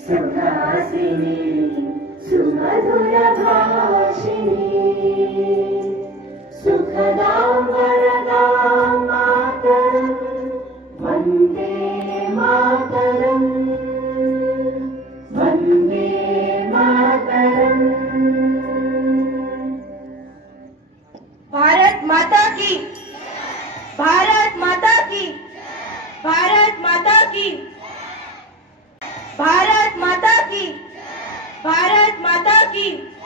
सुहासिनी सुमधुर भाषिणी सुखदां वरदां मातरं वन्दे मातरं वन्दे मातरं। भारत माता की, भारत माता की, भारत माता की, भारत माता की, भारत माता की।